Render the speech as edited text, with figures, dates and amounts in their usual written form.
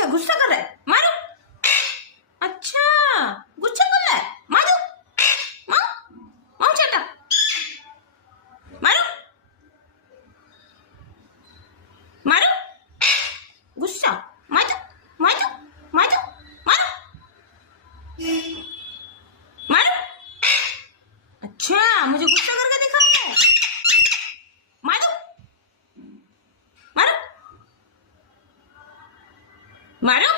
अच्छा गुस्सा कर रहा है, मारो। अच्छा गुस्सा कर रहा है, मारो। मारो मारो चाटा, मारो मारो। गुस्सा, मारो मारो मारो मारो मारो। अच्छा मुझे गुस्सा करके दिखाना है, मारो मारो मारो।